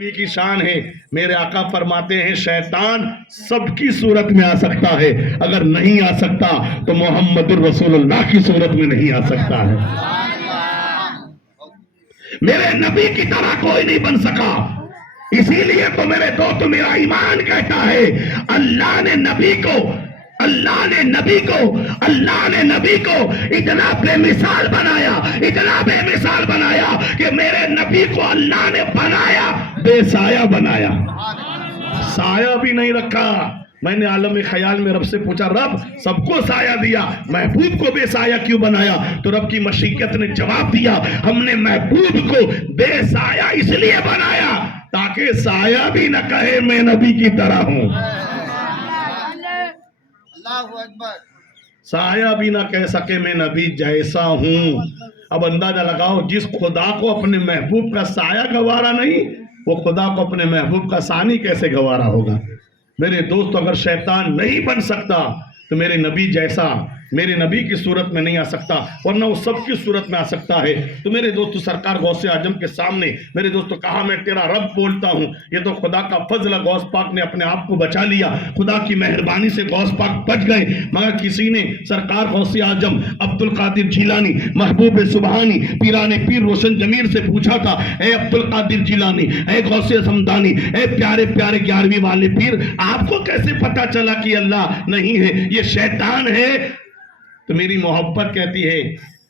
نبی کی شان ہے. میرے آقا فرماتے ہیں شیطان سب کی صورت میں آ سکتا ہے، اگر نہیں آ سکتا تو محمد الرسول اللہ کی صورت میں نہیں آ سکتا ہے. میرے نبی کی طرح کوئی نہیں بن سکا. اسی لیے تو میرے دوست میرا ایمان کہتا ہے اللہ نے نبی کو اتنا بے مثال بنایا، اتنا بے مثال بنایا کہ میرے نبی کو اللہ نے بنایا بے سایہ بنایا. سایہ بھی نہیں رکھا. میں نے عالم خیال میں رب سے پوچھا رب سب کو سایہ دیا، محبوب کو بے سایہ کیوں بنایا؟ تو رب کی مشیت نے جواب دیا ہم نے محبوب کو بے سایہ اس لیے بنایا تاکہ سایہ بھی نہ کہے میں نبی کی طرح ہوں، سایہ بھی نہ کہہ سکے میں نبی جیسا ہوں. اب اندازہ لگاؤ جس خدا کو اپنے محبوب کا سایہ گوارا نہیں، وہ خدا کو اپنے محبوب کا ثانی کیسے گوارا ہوگا؟ میرے دوست اگر شیطان نہیں بن سکتا تو میرے نبی جیسا میرے نبی کی صورت میں نہیں آ سکتا، ورنہ وہ سب کی صورت میں آ سکتا ہے. تو میرے دوست سرکار غوث اعظم کے سامنے میرے دوست کہا میں تیرا رب بولتا ہوں. یہ تو خدا کا فضل ہے، غوث پاک نے اپنے آپ کو بچا لیا، خدا کی مہربانی سے غوث پاک بچ گئے. مگر کسی نے سرکار غوث اعظم عبد القادر جیلانی محبوب سبحانی پیران پیر روشن ضمیر سے پوچھا تھا اے عبد القادر جیلانی، اے غوث سمدانی، اے پیارے پیارے 11ویں والے پیر، آپ کو کیسے پتا چلا کہ اللہ نہیں ہے، یہ شیطان ہے؟ تو میری محبت کہتی ہے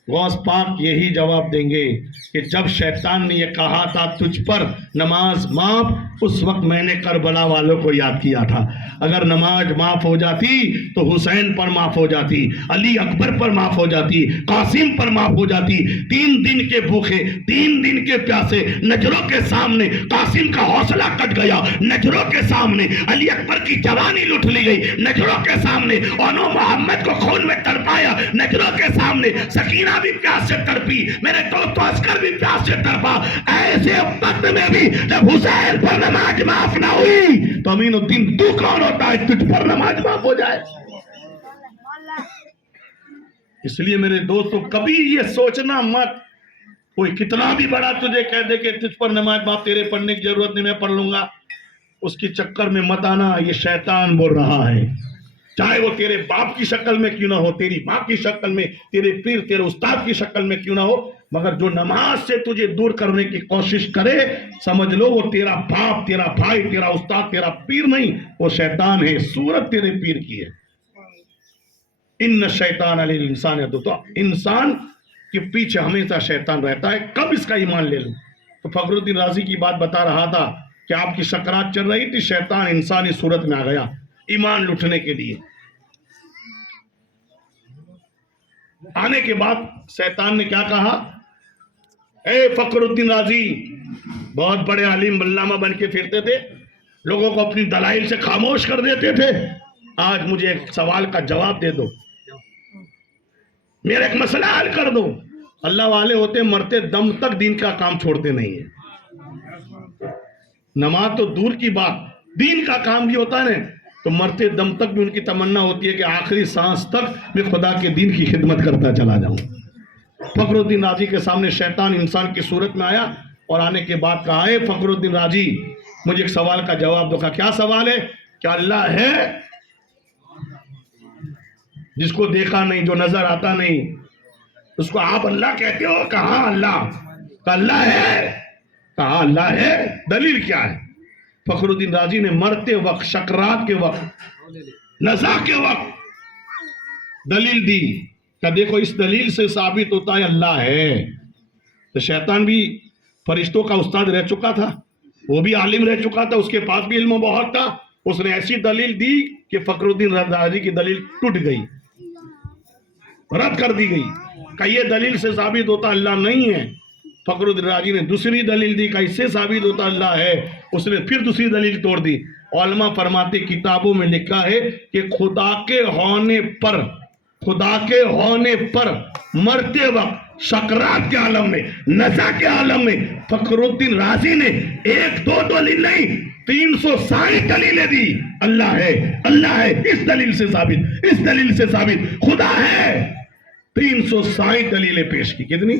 غوث پاک یہی جواب دیں گے کہ جب شیطان نے یہ کہا تھا تجھ پر نماز معاف، اس وقت میں نے کربلا والوں کو یاد کیا تھا. اگر نماز معاف ہو جاتی تو حسین پر معاف ہو جاتی، علی اکبر پر معاف ہو جاتی، قاسم پر معاف ہو جاتی. 3 دن کے بھوکے 3 دن کے پیاسے نجروں کے سامنے قاسم کا حوصلہ کٹ گیا، نجروں کے سامنے علی اکبر کی جوانی لٹ لی گئی، نجروں کے سامنے اونو محمد کو خون میں تڑپایا، نجروں کے سامنے سکینہ بھی پیاس سے تڑپی، میرے دوست عسکر بھی پیاس سے تڑپا. ایسے وقت میں بھی جب حسین پر نماز معاف نہ ہوئی تو امین الدین تو کون ہوتا ہے تجھ پر نماز معاف ہو جائے؟ اس لیے میرے دوستو کبھی یہ سوچنا مت کوئی کتنا بھی بڑا تجھے کہہ دے کہ تجھ پر نماز معاف تیرے پڑھنے کی ضرورت نہیں میں پڑھ لوں گا، اس کی چکر میں مت آنا. یہ شیطان بول رہا ہے، چاہے وہ تیرے باپ کی شکل میں کیوں نہ ہو، تیری باپ کی شکل میں، تیرے پیر تیرے استاد کی شکل میں کیوں نہ ہو، مگر جو نماز سے تجھے دور کرنے کی کوشش کرے سمجھ لو وہ تیرا باپ، تیرا بھائی، تیرا استاد، تیرا پیر نہیں، وہ شیطان ہے. صورت تیرے پیر کی ہے. ان شیطان علی الانسان یدعو، تو انسان کے پیچھے ہمیشہ شیطان رہتا ہے. کب اس کا ایمان لے لوں؟ تو فخر الدین رازی کی بات بتا رہا تھا کہ آپ کی سکرات چل رہی تھی، شیطان انسانی صورت میں آ گیا ایمان لٹنے کے لیے. آنے کے بعد شیطان نے کیا کہا؟ اے فخر الدین رازی، بہت بڑے عالم علامہ بن کے پھرتے تھے، لوگوں کو اپنی دلائل سے خاموش کر دیتے تھے، آج مجھے ایک سوال کا جواب دے دو، میرا ایک مسئلہ حل کر دو. اللہ والے ہوتے مرتے دم تک دین کا کام چھوڑتے نہیں ہیں. نماز تو دور کی بات، دین کا کام بھی ہوتا ہے نا، تو مرتے دم تک بھی ان کی تمنا ہوتی ہے کہ آخری سانس تک میں خدا کے دین کی خدمت کرتا چلا جاؤں. فخر الدین رازی کے سامنے شیطان انسان کی صورت میں آیا اور آنے کے بعد کہا اے فخر الدین رازی مجھے ایک سوال کا جواب دو. کیا سوال ہے؟ کیا اللہ ہے؟ جس کو دیکھا نہیں، جو نظر آتا نہیں، اس کو آپ اللہ کہتے ہو؟ کہاں اللہ؟ کہ اللہ ہے. کہا اللہ ہے، دلیل کیا ہے؟ فخر الدین رازی نے مرتے وقت، شکرات کے وقت، نزا کے وقت دلیل دی کہ دیکھو اس دلیل سے ثابت ہوتا ہے اللہ ہے. تو شیطان بھی فرشتوں کا استاد رہ چکا تھا، وہ بھی عالم رہ چکا تھا، اس کے پاس بھی علم بہت تھا. اس نے ایسی دلیل دی کہ فخر الدین رازی کی دلیل ٹوٹ گئی، رد کر دی گئی کہ یہ دلیل سے ثابت ہوتا اللہ نہیں ہے. فخر الدین رازی نے دوسری دلیل دی کہ اس سے ثابت ہوتا اللہ ہے. اس نے پھر دوسری دلیل توڑ دی. علماء فرماتے کتابوں میں لکھا ہے کہ خدا کے ہونے پر مرتے وقت شکرات کے عالم میں، نزا کے عالم میں فخر الدین رازی نے 1-2 دلیل نہیں 360 دلیلیں دی. اللہ ہے، اللہ ہے، اس دلیل سے ثابت، اس دلیل سے ثابت، خدا ہے. 360 دلیلیں پیش کی. کتنی؟